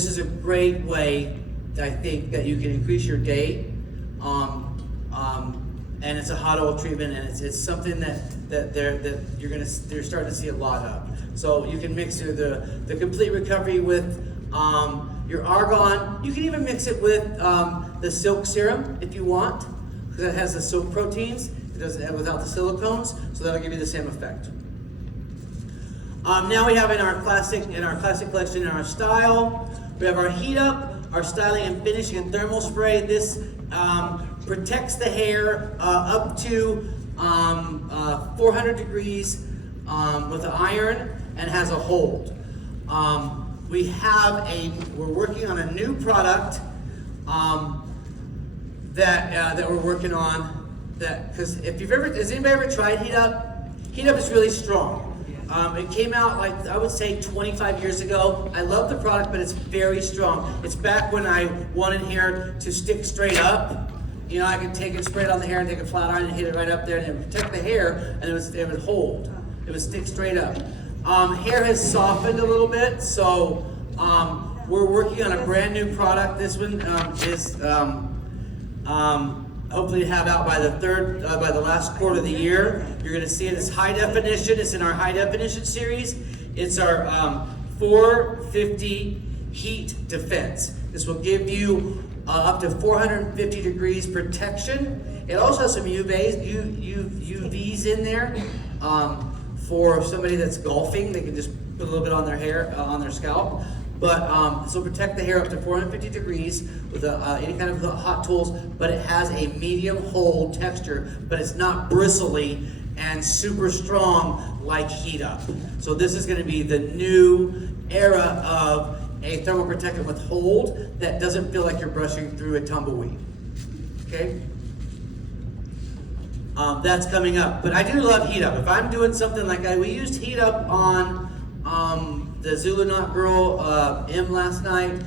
This is a great way, I think, that you can increase your day. And it's a hot oil treatment, and it's something that you're starting to see a lot of. So you can mix the complete recovery with your argan. You can even mix it with the silk serum if you want, because it has the silk proteins. It doesn't have without the silicones, so that'll give you the same effect. Now we have in our classic collection in our style, we have our heat up, our styling and finishing and thermal spray. This protects the hair up to 400 degrees with an iron and has a hold. We're working on a new product that we're working on. Because has anybody ever tried heat up? Heat up is really strong. It came out like, I would say 25 years ago. I love the product, but it's very strong. It's back when I wanted hair to stick straight up. You know, I could take it, spray it on the hair and take a flat iron and hit it right up there, and it would protect the hair, and it would hold. It would stick straight up. Hair has softened a little bit, so we're working on a brand new product. This one is hopefully to have out by the last quarter of the year. You're going to see it as high definition. It's in our high definition series. It's our 450 heat defense. This will give you up to 450 degrees protection. It also has some UVs in there for somebody that's golfing. They can just put a little bit on their hair, on their scalp. But this will protect the hair up to 450 degrees with any kind of hot tools, but it has a medium hold texture, but it's not bristly and super strong like heat up. So this is going to be the new era of a thermal protectant with hold that doesn't feel like you're brushing through a tumbleweed. Okay? That's coming up. But I do love heat up. If I'm doing something like we used heat up on the Zulu Knot Girl M last night.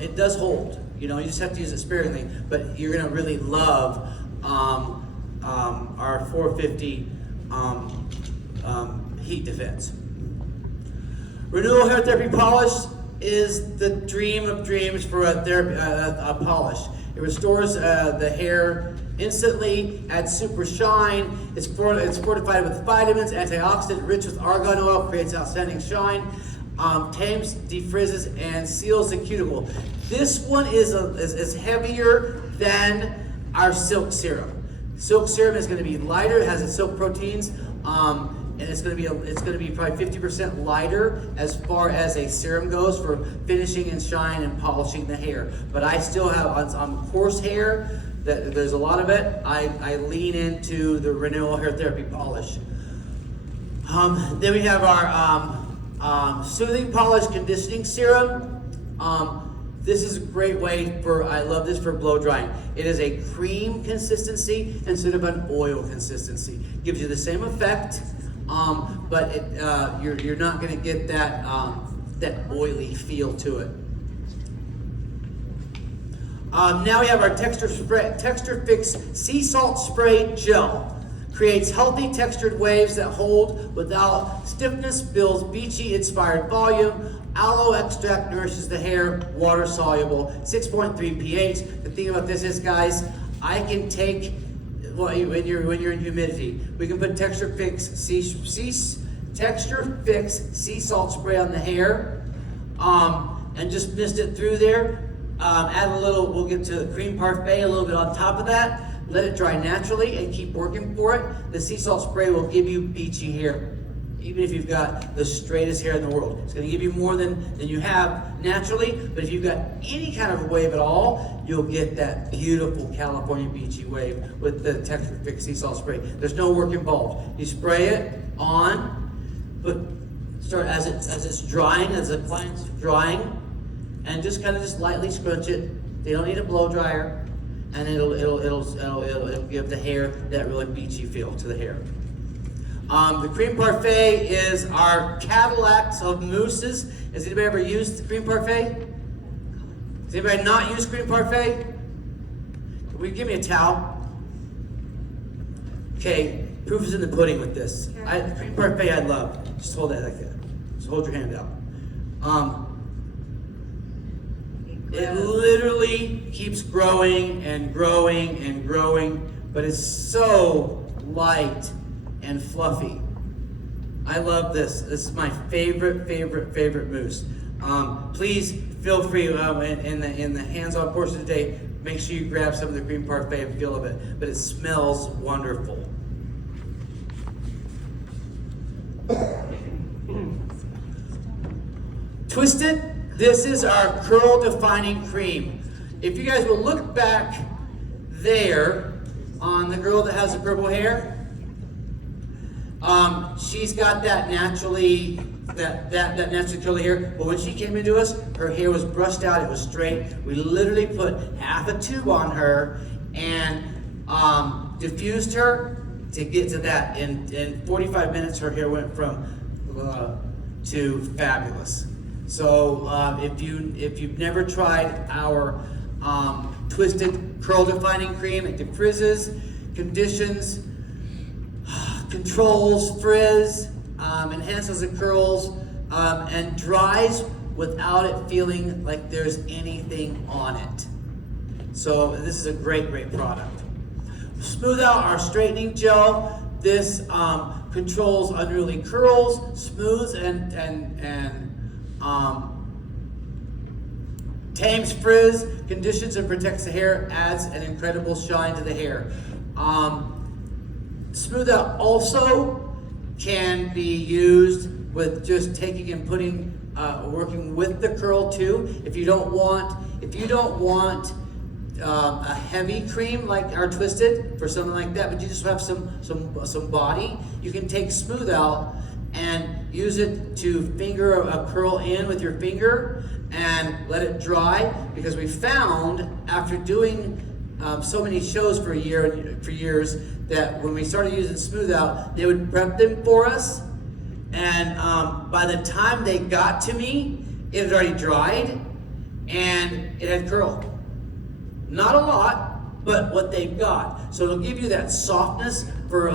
It does hold. You know, you just have to use it sparingly. But you're going to really love our 450 heat defense. Renewal Hair Therapy Polish is the dream of dreams for a polish. It restores the hair instantly, adds super shine. It's fortified with vitamins, antioxidant, rich with argan oil, creates outstanding shine, tames, defrizzes, and seals the cuticle. This one is heavier than our silk serum. Silk serum is going to be lighter. It has its silk proteins. And it's going to be probably 50% lighter as far as a serum goes for finishing and shine and polishing the hair. But I still have on coarse hair that there's a lot of it. I lean into the Renewal Hair Therapy Polish. Then we have our Soothing Polish Conditioning Serum. This is a great way I love this for blow drying. It is a cream consistency instead of an oil consistency. Gives you the same effect. But you're not going to get that oily feel to it. Now we have our Texture Fix Sea Salt Spray Gel. Creates healthy textured waves that hold without stiffness, builds beachy inspired volume. Aloe extract nourishes the hair, water soluble, 6.3 pH. The thing about this is, guys, I can take when you're in humidity, we can put Texture Fix Sea Salt Spray on the hair, and just mist it through there. Add a little. We'll get to the cream parfait a little bit on top of that. Let it dry naturally and keep working for it. The sea salt spray will give you beachy hair, even if you've got the straightest hair in the world. It's going to give you more than you have naturally, but if you've got any kind of wave at all, you'll get that beautiful California beachy wave with the Texture Fix Sea Salt Spray. There's no work involved. You spray it on, start as it's drying, as the plant's drying, and just lightly scrunch it. They don't need a blow dryer, and it'll give the hair that really beachy feel to the hair. The cream parfait is our Cadillacs of mousses. Has anybody ever used the cream parfait? Has anybody not used cream parfait? Will you give me a towel? Okay, proof is in the pudding with this. The cream parfait I love. Just hold that like that. Just hold your hand out. It literally keeps growing and growing and growing, but it's so light and fluffy. I love this. This is my favorite mousse. Please feel free in the hands-on portion of the day. Make sure you grab some of the green parfait and feel of it. But it smells wonderful. Twisted. This is our curl defining cream. If you guys will look back there on the girl that has the purple hair. She's got that naturally curly hair, but when she came into us, her hair was brushed out, it was straight. We literally put half a tube on her and diffused her to get to that. In 45 minutes, her hair went from to fabulous. So if you've never tried our twisted curl defining cream, it defrizzes, conditions, controls frizz, enhances the curls, and dries without it feeling like there's anything on it. So this is a great product. Smooth Out our straightening gel. This controls unruly curls, smooths and tames frizz, conditions and protects the hair, adds an incredible shine to the hair. Smooth Out also can be used with just taking and putting, working with the curl too. If you don't want a heavy cream like our Twisted for something like that, but you just have some body, you can take Smooth Out and use it to finger a curl in with your finger and let it dry, because we found after doing so many shows for years that when we started using Smooth Out, they would prep them for us, and by the time they got to me, it had already dried and it had curl. Not a lot, but what they've got. So it'll give you that softness for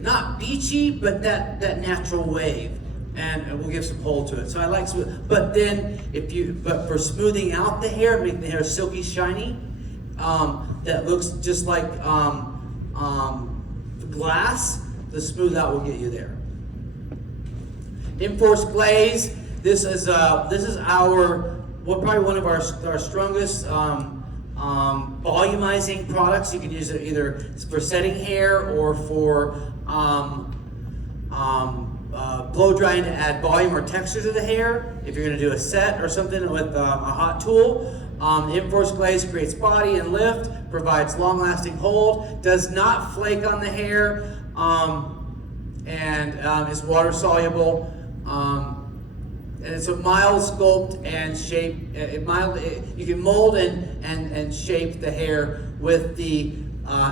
not beachy, but that natural wave, and we'll give some hold to it. So I like smooth. But then but for smoothing out the hair, making the hair silky shiny, that looks just like glass, the Smooth Out will get you there. Enforced Glaze. This is our probably one of our strongest volumizing products. You can use it either for setting hair or for blow drying to add volume or texture to the hair. If you're going to do a set or something with a hot tool, Enforced Glaze creates body and lift, provides long-lasting hold, does not flake on the hair, and is water soluble. And it's a mild sculpt and shape. You can mold and shape the hair with the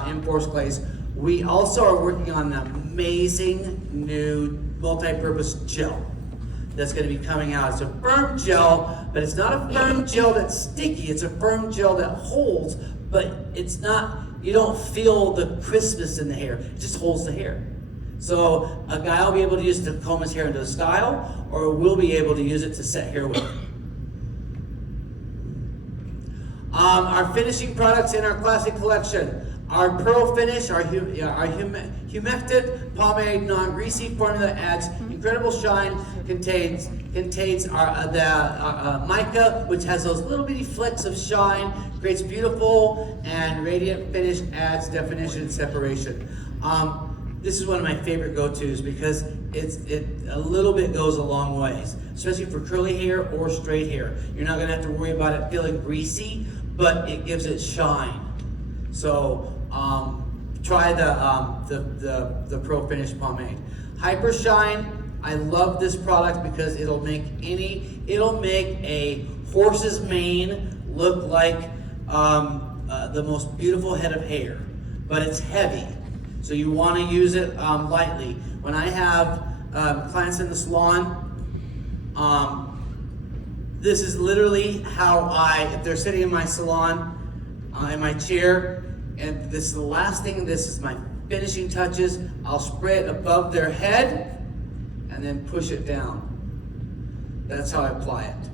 Enforced Glaze. We also are working on an amazing new multi-purpose gel that's going to be coming out. It's a firm gel, but it's not a firm gel that's sticky. It's a firm gel that holds, but it's not. You don't feel the crispness in the hair. It just holds the hair. So a guy will be able to use it to comb his hair into a style, or we'll be able to use it to set hair with. Our finishing products in our classic collection. Our Pearl Finish, our humectant pomade non-greasy formula adds incredible shine, contains our mica, which has those little bitty flecks of shine, creates beautiful and radiant finish, adds definition and separation. This is one of my favorite go-tos because it a little bit goes a long ways, especially for curly hair or straight hair. You're not gonna have to worry about it feeling greasy, but it gives it shine. So try the Pro Finish pomade. Hyper Shine. I love this product because it'll make a horse's mane look like the most beautiful head of hair, but it's heavy. So you want to use it lightly. When I have clients in the salon, this is literally how if they're sitting in my salon, in my chair, and this is the last thing, this is my finishing touches, I'll spray it above their head and then push it down. That's how I apply it.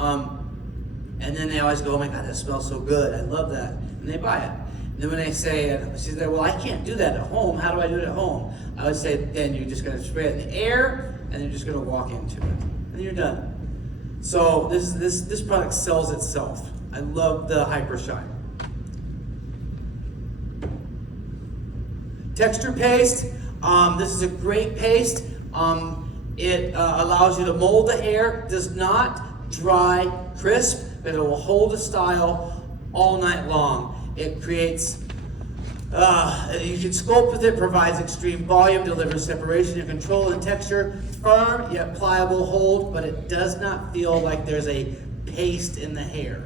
And then they always go, oh my God, that smells so good. I love that. And they buy it. And then when they say, she said, well, I can't do that at home. How do I do it at home? I would say, then you're just going to spray it in the air, and you're just going to walk into it. And you're done. So this product sells itself. I love the Hyper Shine. Texture paste. This is a great paste. It allows you to mold the hair. Does not dry crisp, but it will hold a style all night long. It creates, you can sculpt with it, provides extreme volume, delivers separation and control and texture, firm yet pliable hold, but it does not feel like there's a paste in the hair.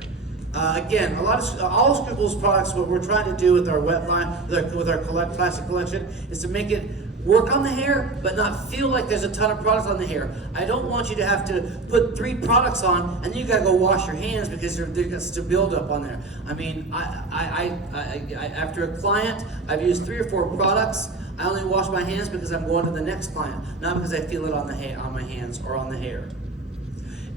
Again, all Scruples products, what we're trying to do with our wet line, with our classic collection, is to make it work on the hair, but not feel like there's a ton of product on the hair. I don't want you to have to put 3 products on and then you gotta go wash your hands because there's got such a buildup on there. I mean, I after a client, I've used 3 or 4 products. I only wash my hands because I'm going to the next client, not because I feel it on my hands or on the hair.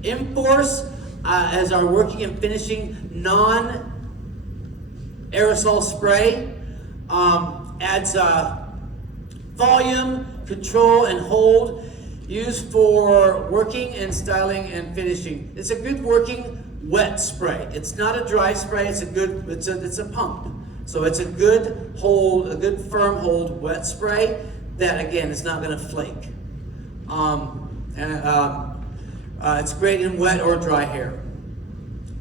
Enforce as our working and finishing non-aerosol spray adds volume, control, and hold, used for working and styling and finishing. It's a good working wet spray. It's not a dry spray. It's a pump. So it's a good hold, a good firm hold wet spray that again is not going to flake. It's great in wet or dry hair.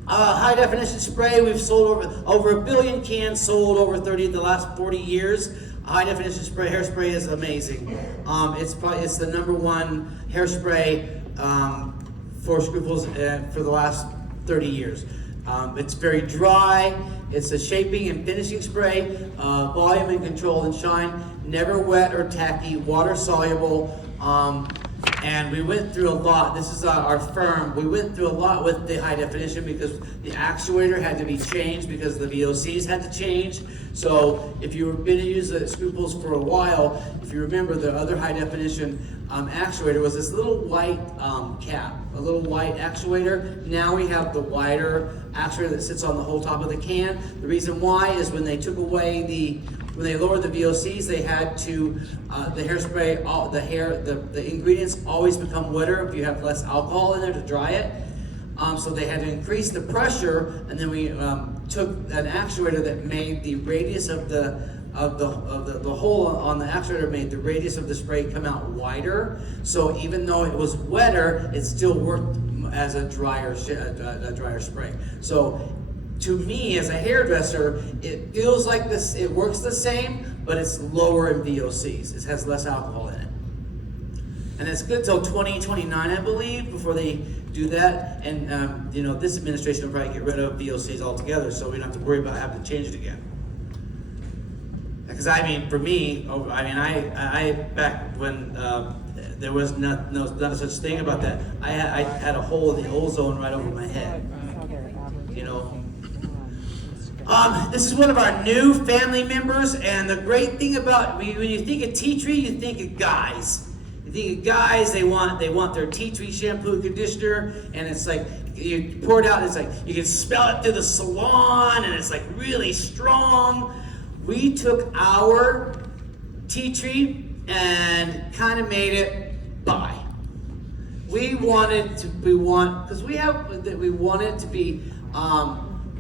High definition spray. We've sold over 1 billion cans sold over the last 40 years. High definition spray, hairspray is amazing. It's the #1 hairspray for Scruples for the last 30 years. It's very dry. It's a shaping and finishing spray, volume and control and shine. Never wet or tacky, water soluble. And we went through a lot. This is our firm. We went through a lot with the high definition because the actuator had to be changed because the VOCs had to change. So if you've been using the Scruples for a while, if you remember the other high definition actuator was this little white cap, a little white actuator. Now we have the wider actuator that sits on the whole top of the can. The reason why is when they took away when they lowered the VOCs, they had to, the hairspray, the ingredients always become wetter if you have less alcohol in there to dry it. So they had to increase the pressure, and then we took an actuator that made the radius of the hole on the actuator made the radius of the spray come out wider. So even though it was wetter, it still worked as a drier spray. So to me, as a hairdresser, it feels like this. It works the same, but it's lower in VOCs. It has less alcohol in it, and it's good till 2029, I believe, before they do that. And this administration will probably get rid of VOCs altogether, so we don't have to worry about having to change it again. Because I mean, for me, I back when there was not such thing about that. I had a hole in the ozone right over my head. This is one of our new family members, and the great thing about when you think of tea tree, you think of guys. You think of guys, they want their tea tree shampoo and conditioner, and it's like you pour it out, and it's like you can smell it through the salon, and it's like really strong. We took our tea tree and kind of made it bi. We wanted it to be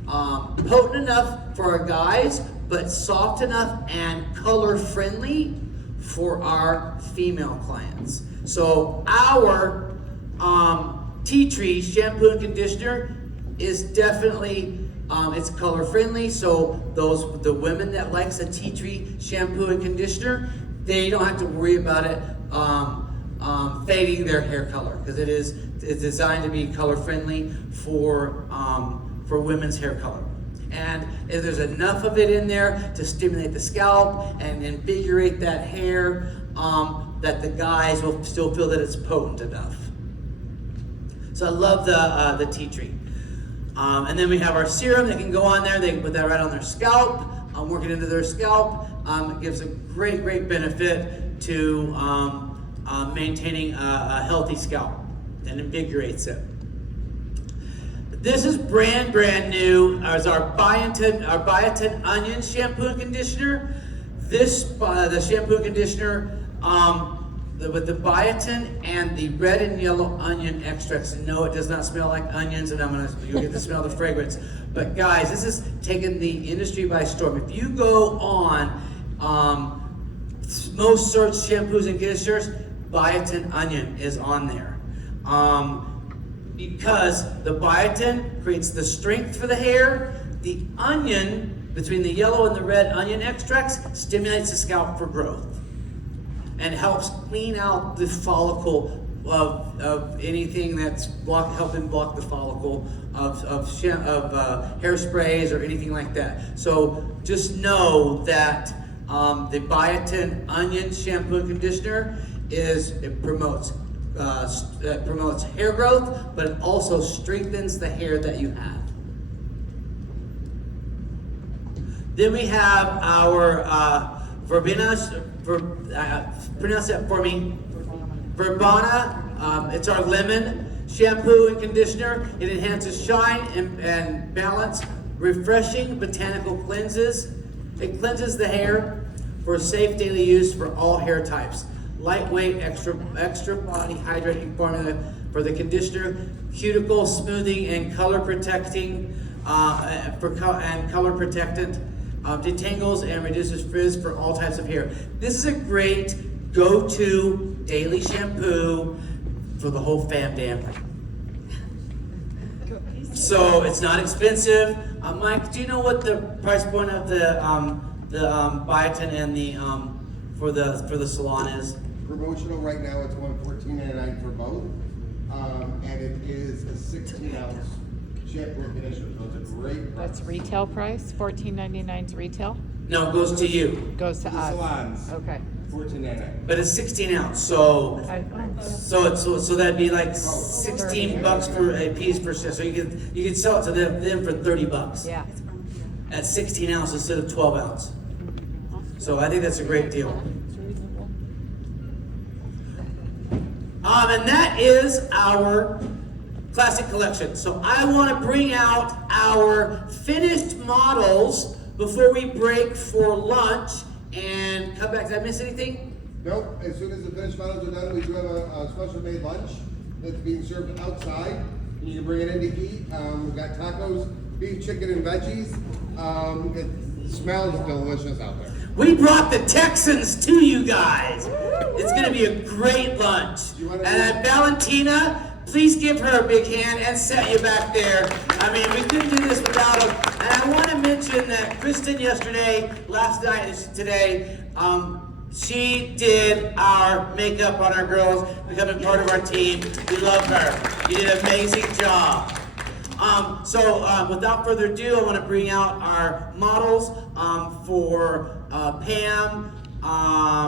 potent enough for our guys, but soft enough and color friendly for our female clients. So our tea tree shampoo and conditioner is definitely it's color friendly. So the women that likes a tea tree shampoo and conditioner, they don't have to worry about it fading their hair color because it's designed to be color friendly for women's hair color. And if there's enough of it in there to stimulate the scalp and invigorate that hair, that the guys will still feel that it's potent enough. So I love the tea tree. And then we have our serum that can go on there. They can put that right on their scalp, work it into their scalp. It gives a great benefit to maintaining a healthy scalp and invigorates it. This is brand new as our Biotin Onion Shampoo and Conditioner. The shampoo and conditioner with the biotin and the red and yellow onion extracts. No, it does not smell like onions, and you'll get to smell the fragrance. But guys, this is taking the industry by storm. If you go on most searched shampoos and conditioners, biotin onion is on there. Because the biotin creates the strength for the hair, the onion, between the yellow and the red onion extracts, stimulates the scalp for growth and helps clean out the follicle of anything that's helping block the follicle of hairsprays or anything like that. So just know that the Biotin Onion Shampoo and Conditioner promotes hair growth, but it also strengthens the hair that you have. Then we have our pronounce that for me, Verbena. It's our lemon shampoo and conditioner. It enhances shine and balance, refreshing botanical cleanses. It cleanses the hair for safe daily use for all hair types. Lightweight, extra body hydrating formula for the conditioner, cuticle smoothing and color protecting, color protectant. Detangles and reduces frizz for all types of hair. This is a great go-to daily shampoo for the whole family. So it's not expensive. Mike, do you know what the price point of the biotin and the for the salon is? Promotional right now, it's $14.99 for both, and it is a 16-ounce shampoo and conditioner, so it's a great price. That's retail price, $14.99 is retail? No, it goes to you. Goes to The us. salons, Okay. $14.99. But it's 16 ounce, so that'd be like $16 for a piece per set. So you could sell it to them for $30 Yeah. at 16 ounce instead of 12 ounce. So I think that's a great deal. And that is our classic collection. So I want to bring out our finished models before we break for lunch and come back. Did I miss anything? Nope, as soon as the finished models are done, we do have a special made lunch that's being served outside. You can bring it in to eat. We've got tacos, beef, chicken, and veggies. It smells delicious out there. We brought the Texans to you guys. It's going to be a great lunch. And Valentina, please give her a big hand and set you back there. I mean, we couldn't do this without them. And I want to mention that Kristen last night and today, she did our makeup on our girls, becoming part of our team. We love her. You did an amazing job. Without further ado, I want to bring out our models for Pam,